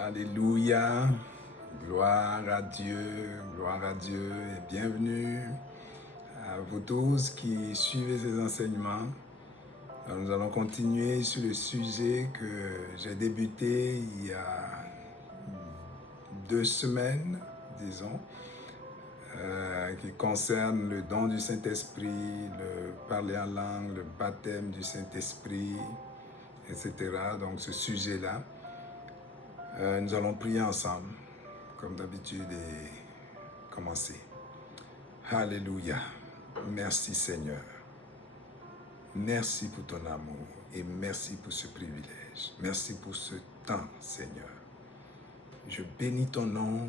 Alléluia, gloire à Dieu et bienvenue à vous tous qui suivez ces enseignements. Alors, nous allons continuer sur le sujet que j'ai débuté il y a 2 semaines, disons, qui concerne le don du Saint-Esprit, le parler en langue, le baptême du Saint-Esprit, etc. Donc ce sujet-là, nous allons prier ensemble, comme d'habitude, et commencer. Alléluia. Merci Seigneur. Merci pour ton amour et merci pour ce privilège. Merci pour ce temps, Seigneur. Je bénis ton nom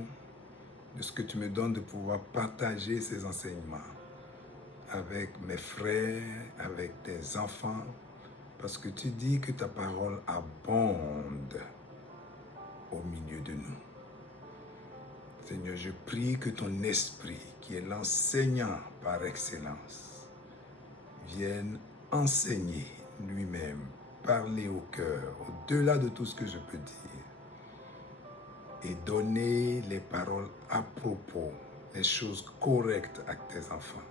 de ce que tu me donnes de pouvoir partager ces enseignements avec mes frères, avec tes enfants, parce que tu dis que ta parole abonde au milieu de nous. Seigneur, je prie que ton esprit, qui est l'enseignant par excellence, vienne enseigner lui-même, parler au cœur, au-delà de tout ce que je peux dire, et donner les paroles à propos, les choses correctes à tes enfants.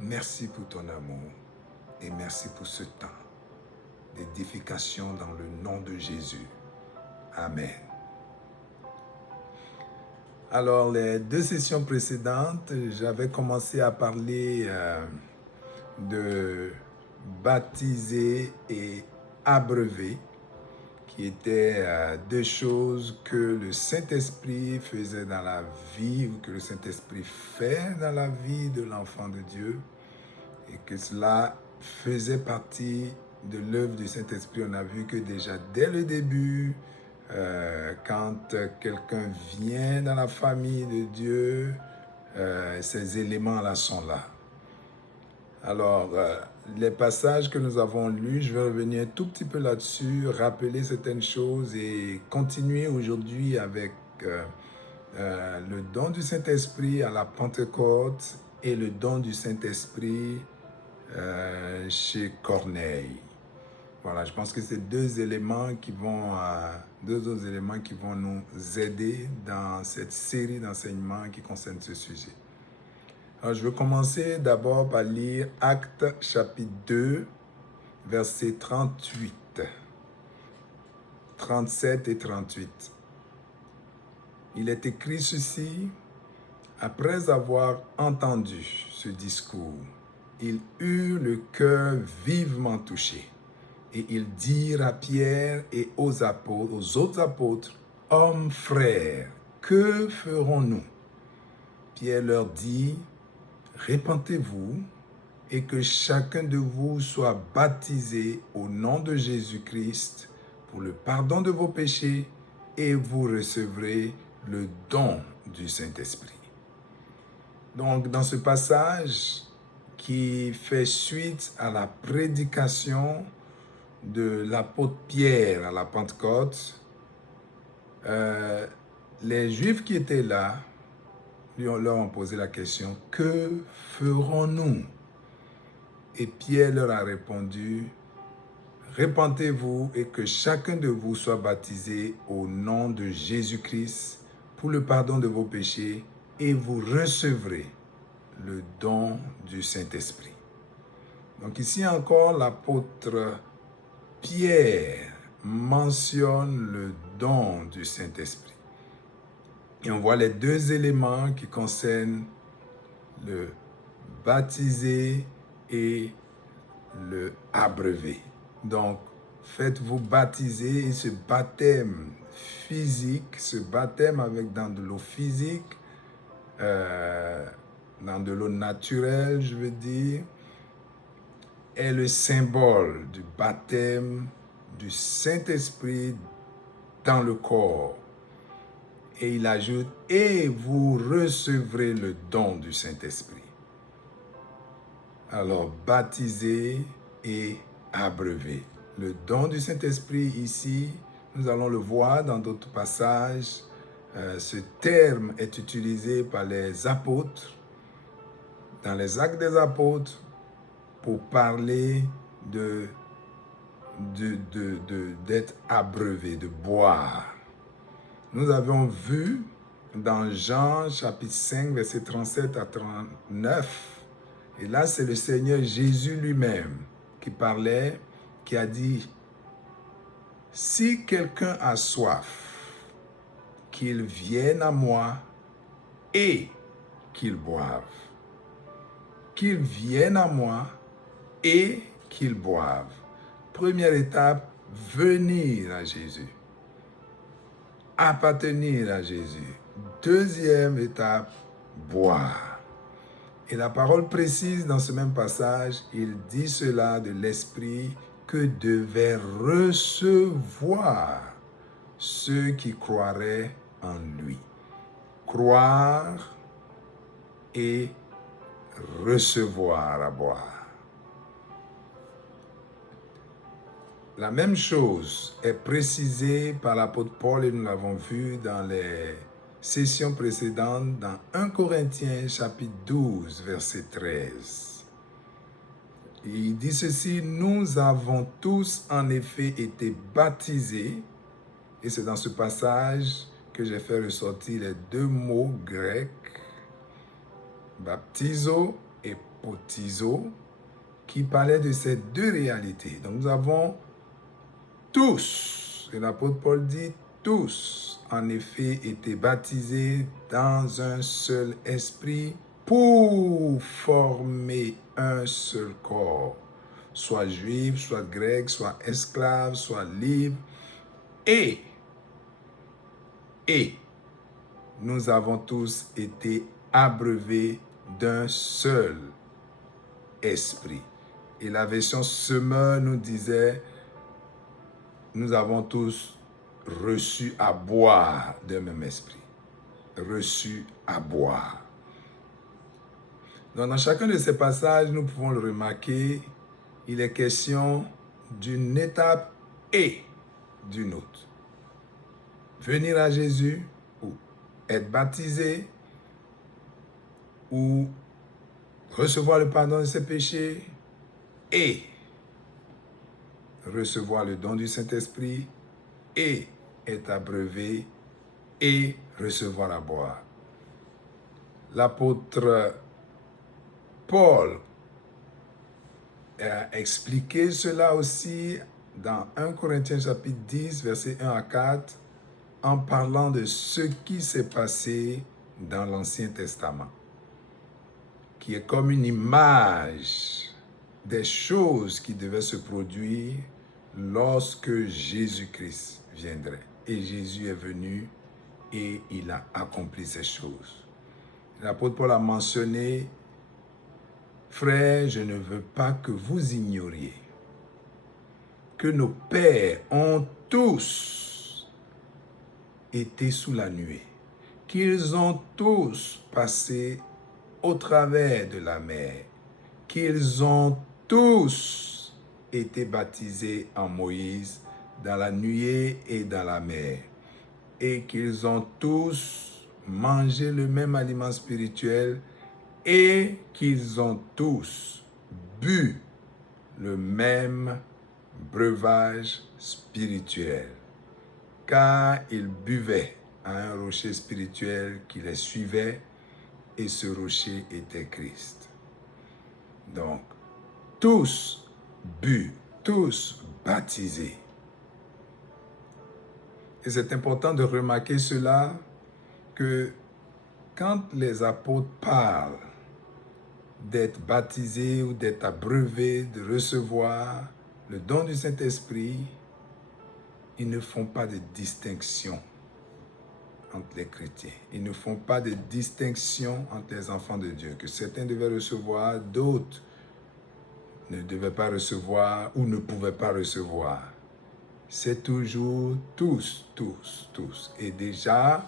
Merci pour ton amour et merci pour ce temps d'édification dans le nom de Jésus. Amen. Alors, les 2 sessions précédentes, j'avais commencé à parler de baptiser et abreuver, qui étaient 2 choses que le Saint-Esprit faisait dans la vie, ou que le Saint-Esprit fait dans la vie de l'enfant de Dieu, et que cela faisait partie de l'œuvre du Saint-Esprit. On a vu que déjà dès le début, quand quelqu'un vient dans la famille de Dieu, ces éléments-là sont là. Alors, les passages que nous avons lus, je vais revenir un tout petit peu là-dessus, rappeler certaines choses et continuer aujourd'hui avec le don du Saint-Esprit à la Pentecôte et le don du Saint-Esprit chez Corneille. Voilà, je pense que c'est 2 éléments qui vont, 2 autres éléments qui vont nous aider dans cette série d'enseignements qui concerne ce sujet. Alors, je vais commencer d'abord par lire Actes chapitre 2, versets 38, 37 et 38. Il est écrit ceci: après avoir entendu ce discours, ils eurent le cœur vivement touché. Et ils dirent à Pierre et aux autres apôtres, « Hommes frères, que ferons-nous » Pierre leur dit, « Repentez-vous et que chacun de vous soit baptisé au nom de Jésus-Christ pour le pardon de vos péchés et vous recevrez le don du Saint-Esprit. » Donc, dans ce passage qui fait suite à la prédication de l'apôtre Pierre à la Pentecôte, les Juifs qui étaient là leur ont posé la question, « Que ferons-nous » Et Pierre leur a répondu, « Repentez-vous et que chacun de vous soit baptisé au nom de Jésus-Christ pour le pardon de vos péchés et vous recevrez le don du Saint-Esprit. » Donc ici encore, l'apôtre Pierre mentionne le don du Saint-Esprit. Et on voit les 2 éléments qui concernent le baptiser et le abreuver. Donc, faites-vous baptiser, et ce baptême physique, ce baptême dans de l'eau physique, dans de l'eau naturelle, je veux dire, est le symbole du baptême du Saint-Esprit dans le corps. Et il ajoute, « Et vous recevrez le don du Saint-Esprit. » Alors, baptiser et abreuver. Le don du Saint-Esprit ici, nous allons le voir dans d'autres passages. Ce terme est utilisé par les apôtres, dans les Actes des Apôtres, pour parler d'être abreuvé, de boire. Nous avons vu dans Jean chapitre 5, verset 37 à 39, et là c'est le Seigneur Jésus lui-même qui parlait, qui a dit, si quelqu'un a soif, qu'il vienne à moi et qu'il boive. Qu'il vienne à moi et qu'il boive. Première étape, venir à Jésus. Appartenir à Jésus. Deuxième étape, boire. Et la parole précise dans ce même passage, il dit cela de l'Esprit que devaient recevoir ceux qui croiraient en lui. Croire et recevoir à boire. La même chose est précisée par l'apôtre Paul et nous l'avons vu dans les sessions précédentes dans 1 Corinthiens chapitre 12 verset 13. Il dit ceci, nous avons tous en effet été baptisés, et c'est dans ce passage que j'ai fait ressortir les deux mots grecs, baptizo et potizo, qui parlaient de ces deux réalités. Donc nous avons tous, et l'apôtre Paul dit tous, en effet, été baptisés dans un seul esprit pour former un seul corps, soit juif, soit grec, soit esclave, soit libre, et nous avons tous été abreuvés d'un seul esprit. Et la version Semeur nous disait, nous avons tous reçu à boire d'un même esprit. Reçu à boire. Donc, dans chacun de ces passages, nous pouvons le remarquer, il est question d'une étape et d'une autre. Venir à Jésus, ou être baptisé, ou recevoir le pardon de ses péchés, et recevoir le don du Saint-Esprit, et être abreuvé, et recevoir à boire. L'apôtre Paul a expliqué cela aussi dans 1 Corinthiens chapitre 10, versets 1 à 4, en parlant de ce qui s'est passé dans l'Ancien Testament, qui est comme une image des choses qui devaient se produire lorsque Jésus-Christ viendrait. Et Jésus est venu et il a accompli ces choses. L'apôtre Paul a mentionné, « Frères, je ne veux pas que vous ignoriez que nos pères ont tous été sous la nuée, qu'ils ont tous passé au travers de la mer, qu'ils ont tous été baptisés en Moïse dans la nuée et dans la mer, et qu'ils ont tous mangé le même aliment spirituel et qu'ils ont tous bu le même breuvage spirituel, car ils buvaient à un rocher spirituel qui les suivait, et ce rocher était Christ. Donc, tous bu, tous baptisés. Et c'est important de remarquer cela, que quand les apôtres parlent d'être baptisés ou d'être abreuvés, de recevoir le don du Saint-Esprit, ils ne font pas de distinction entre les chrétiens. Ils ne font pas de distinction entre les enfants de Dieu, que certains devaient recevoir, d'autres ne devaient pas recevoir ou ne pouvaient pas recevoir. C'est toujours tous, tous, tous. Et déjà,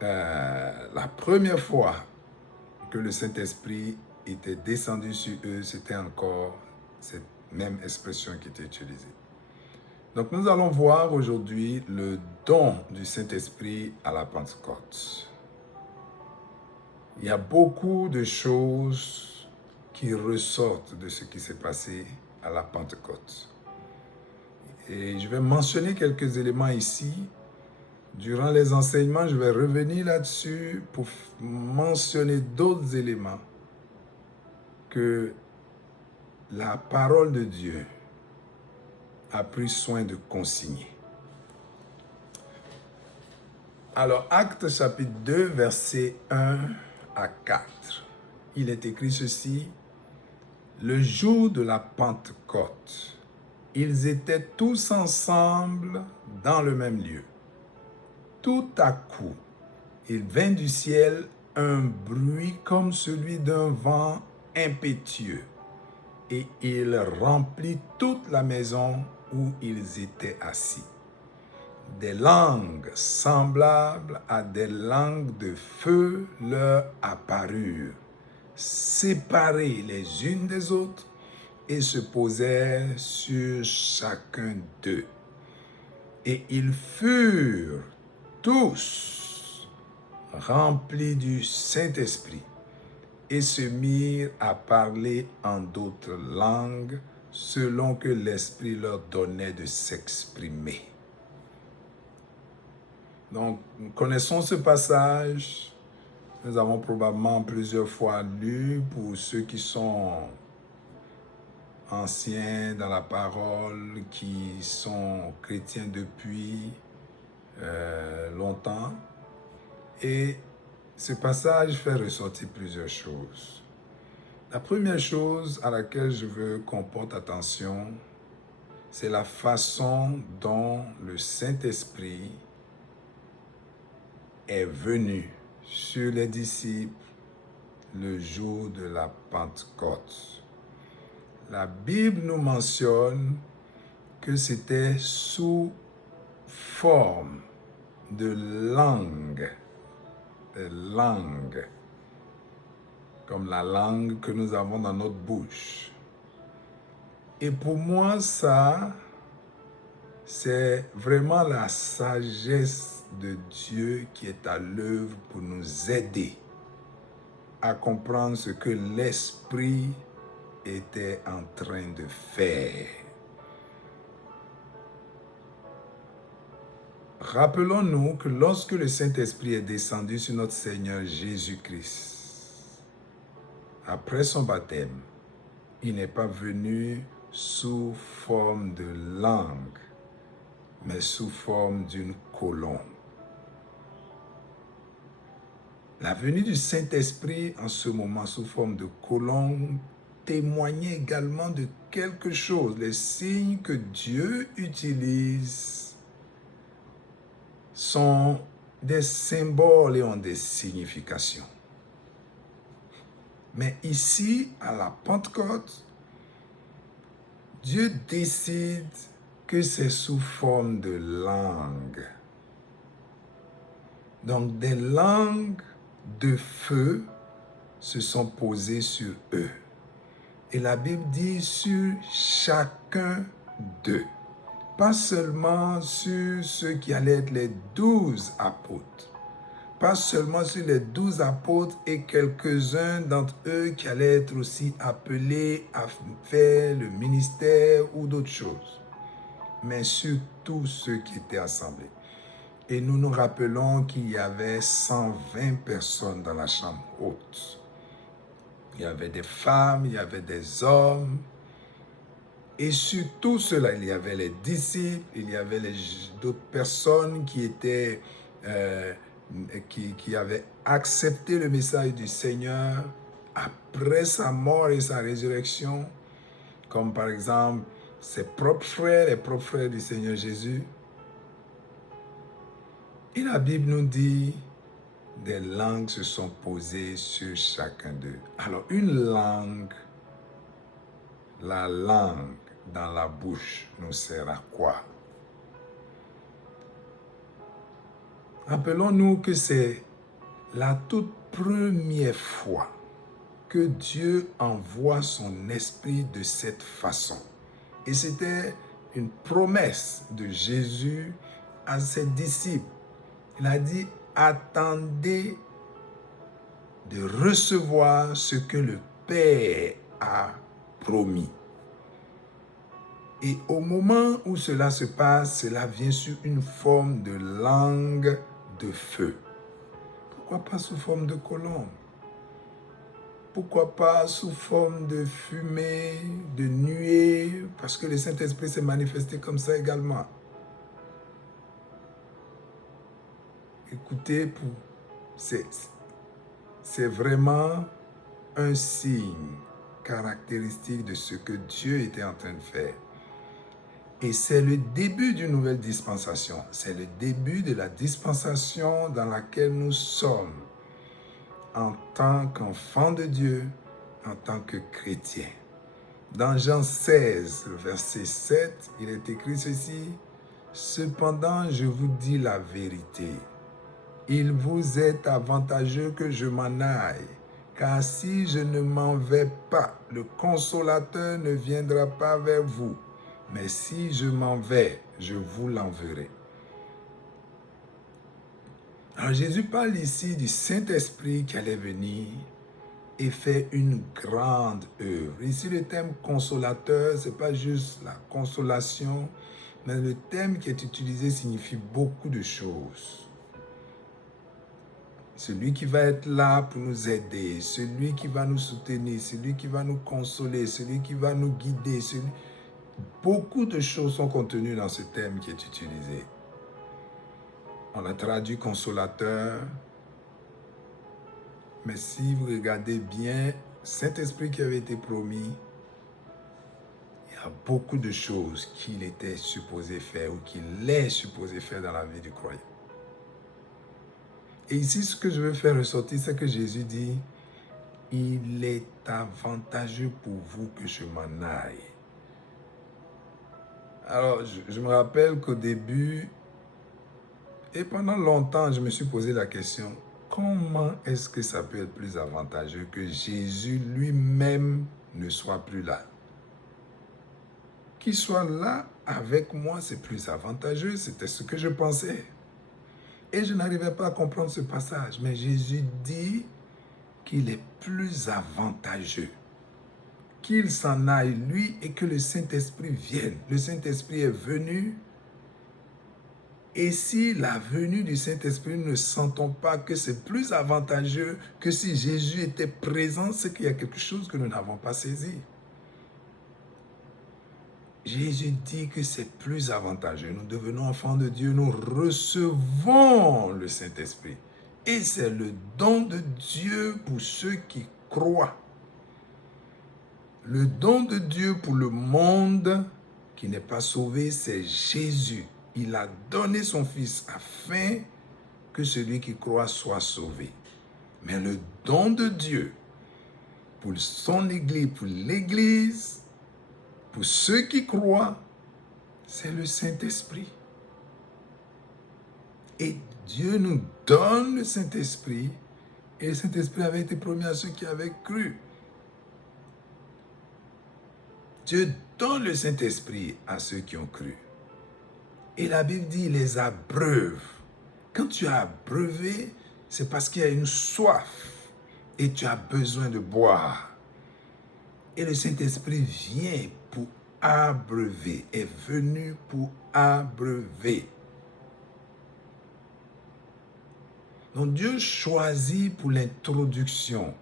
la première fois que le Saint-Esprit était descendu sur eux, c'était encore cette même expression qui était utilisée. Donc nous allons voir aujourd'hui le don du Saint-Esprit à la Pentecôte. Il y a beaucoup de choses qui ressortent de ce qui s'est passé à la Pentecôte. Et je vais mentionner quelques éléments ici Durant les enseignements, je vais revenir là-dessus pour mentionner d'autres éléments que la parole de Dieu a pris soin de consigner. Alors, Actes chapitre 2, versets 1 à 4. Il est écrit ceci: le jour de la Pentecôte, ils étaient tous ensemble dans le même lieu. Tout à coup, il vint du ciel un bruit comme celui d'un vent impétueux, et il remplit toute la maison où ils étaient assis. Des langues semblables à des langues de feu leur apparurent, séparées les unes des autres, et se posèrent sur chacun d'eux. Et ils furent tous remplis du Saint-Esprit et se mirent à parler en d'autres langues selon que l'Esprit leur donnait de s'exprimer. Donc, nous connaissons ce passage. Nous avons probablement plusieurs fois lu pour ceux qui sont anciens dans la parole, qui sont chrétiens depuis longtemps. Et ce passage fait ressortir plusieurs choses. La première chose à laquelle je veux qu'on porte attention, c'est la façon dont le Saint-Esprit est venu sur les disciples le jour de la Pentecôte. La Bible nous mentionne que c'était sous forme de langue, comme la langue que nous avons dans notre bouche. Et pour moi, ça, c'est vraiment la sagesse de Dieu qui est à l'œuvre pour nous aider à comprendre ce que l'Esprit était en train de faire. Rappelons-nous que lorsque le Saint-Esprit est descendu sur notre Seigneur Jésus-Christ, après son baptême, il n'est pas venu sous forme de langue, mais sous forme d'une colombe. La venue du Saint-Esprit en ce moment sous forme de colombe témoignait également de quelque chose. Les signes que Dieu utilise sont des symboles et ont des significations. Mais ici, à la Pentecôte, Dieu décide que c'est sous forme de langue. Donc, des langues de feu se sont posées sur eux. Et la Bible dit sur chacun d'eux. Pas seulement sur ceux qui allaient être les 12 apôtres. Pas seulement sur les 12 apôtres et quelques-uns d'entre eux qui allaient être aussi appelés à faire le ministère ou d'autres choses. Mais sur tous ceux qui étaient assemblés. Et nous nous rappelons qu'il y avait 120 personnes dans la chambre haute. Il y avait des femmes, il y avait des hommes. Et sur tout cela, il y avait les disciples, il y avait d'autres personnes qui étaient, qui avaient accepté le message du Seigneur après sa mort et sa résurrection, comme par exemple ses propres frères, les propres frères du Seigneur Jésus. Et la Bible nous dit, des langues se sont posées sur chacun d'eux. Alors une langue, la langue dans la bouche nous sert à quoi? Rappelons-nous que c'est la toute première fois que Dieu envoie son esprit de cette façon. Et c'était une promesse de Jésus à ses disciples. Il a dit, attendez de recevoir ce que le Père a promis. Et au moment où cela se passe, cela vient sous une forme de langue de feu. Pourquoi pas sous forme de colombe? Pourquoi pas sous forme de fumée, de nuée? Parce que le Saint-Esprit s'est manifesté comme ça également. Écoutez, c'est vraiment un signe caractéristique de ce que Dieu était en train de faire. Et c'est le début d'une nouvelle dispensation. C'est le début de la dispensation dans laquelle nous sommes en tant qu'enfants de Dieu, en tant que chrétiens. Dans Jean 16, verset 7, il est écrit ceci: « Cependant, je vous dis la vérité. Il vous est avantageux que je m'en aille, car si je ne m'en vais pas, le Consolateur ne viendra pas vers vous. Mais si je m'en vais, je vous l'enverrai. » Alors Jésus parle ici du Saint-Esprit qui allait venir et faire une grande œuvre. Ici, le terme consolateur, ce n'est pas juste la consolation, mais le terme qui est utilisé signifie beaucoup de choses. Celui qui va être là pour nous aider, celui qui va nous soutenir, celui qui va nous consoler, celui qui va nous guider. Beaucoup de choses sont contenues dans ce terme qui est utilisé. On a traduit consolateur, mais si vous regardez bien, Saint-Esprit qui avait été promis, il y a beaucoup de choses qu'il était supposé faire ou qu'il est supposé faire dans la vie du croyant. Et ici, ce que je veux faire ressortir, c'est que Jésus dit, « Il est avantageux pour vous que je m'en aille. » Alors, je me rappelle qu'au début, et pendant longtemps, je me suis posé la question, comment est-ce que ça peut être plus avantageux que Jésus lui-même ne soit plus là? Qu'il soit là avec moi, c'est plus avantageux, c'était ce que je pensais. Et je n'arrivais pas à comprendre ce passage, mais Jésus dit qu'il est plus avantageux qu'il s'en aille, lui, et que le Saint-Esprit vienne. Le Saint-Esprit est venu. Et si la venue du Saint-Esprit, nous ne sentons pas que c'est plus avantageux que si Jésus était présent, c'est qu'il y a quelque chose que nous n'avons pas saisi. Jésus dit que c'est plus avantageux. Nous devenons enfants de Dieu, nous recevons le Saint-Esprit. Et c'est le don de Dieu pour ceux qui croient. Le don de Dieu pour le monde qui n'est pas sauvé, c'est Jésus. Il a donné son Fils afin que celui qui croit soit sauvé. Mais le don de Dieu pour son Église, pour l'Église, pour ceux qui croient, c'est le Saint-Esprit. Et Dieu nous donne le Saint-Esprit, et le Saint-Esprit avait été promis à ceux qui avaient cru. Dieu donne le Saint-Esprit à ceux qui ont cru. Et la Bible dit, il les abreuve. Quand tu as abreuvé, c'est parce qu'il y a une soif et tu as besoin de boire. Et le Saint-Esprit vient pour abreuver, est venu pour abreuver. Donc Dieu choisit pour l'introduction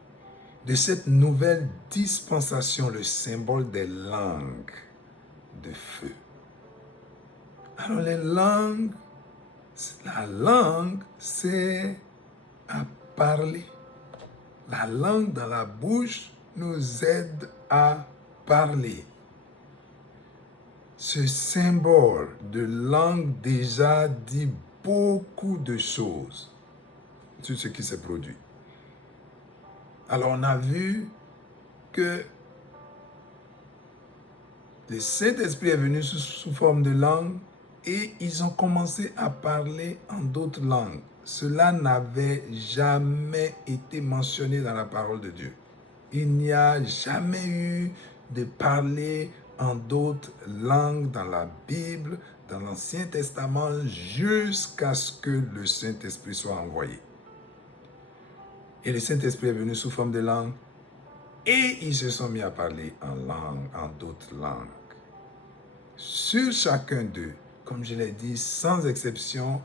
de cette nouvelle dispensation le symbole des langues de feu. Alors les langues, la langue, c'est à parler. La langue dans la bouche nous aide à parler. Ce symbole de langue déjà dit beaucoup de choses sur ce qui s'est produit. Alors on a vu que le Saint-Esprit est venu sous forme de langue et ils ont commencé à parler en d'autres langues. Cela n'avait jamais été mentionné dans la parole de Dieu. Il n'y a jamais eu de parler en d'autres langues dans la Bible, dans l'Ancien Testament, jusqu'à ce que le Saint-Esprit soit envoyé. Et le Saint-Esprit est venu sous forme de langue et ils se sont mis à parler en langue, en d'autres langues. sur chacun d'eux. Comme je l'ai dit, sans exception,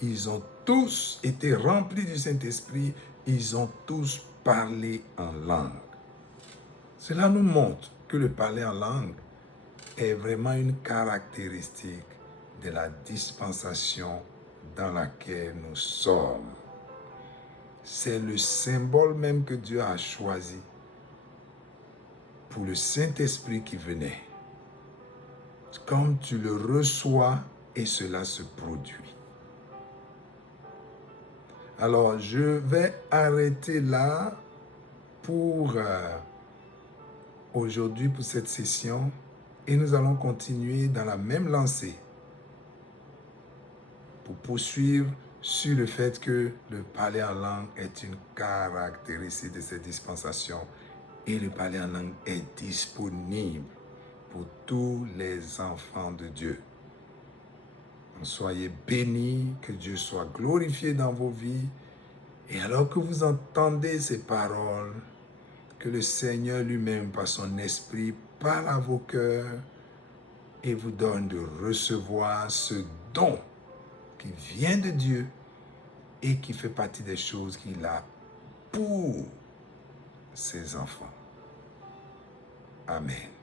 ils ont tous été remplis du Saint-Esprit, ils ont tous parlé en langue. Cela nous montre que le parler en langue est vraiment une caractéristique de la dispensation dans laquelle nous sommes. C'est le symbole même que Dieu a choisi pour le Saint-Esprit qui venait. Comme tu le reçois et cela se produit. Alors, je vais arrêter là pour aujourd'hui, pour cette session, et nous allons continuer dans la même lancée pour poursuivre sur le fait que le parler en langue est une caractéristique de cette dispensation et le parler en langue est disponible pour tous les enfants de Dieu. Donc, soyez bénis, que Dieu soit glorifié dans vos vies. Et alors que vous entendez ces paroles, que le Seigneur lui-même, par son esprit, parle à vos cœurs et vous donne de recevoir ce don qui vient de Dieu et qui fait partie des choses qu'il a pour ses enfants. Amen.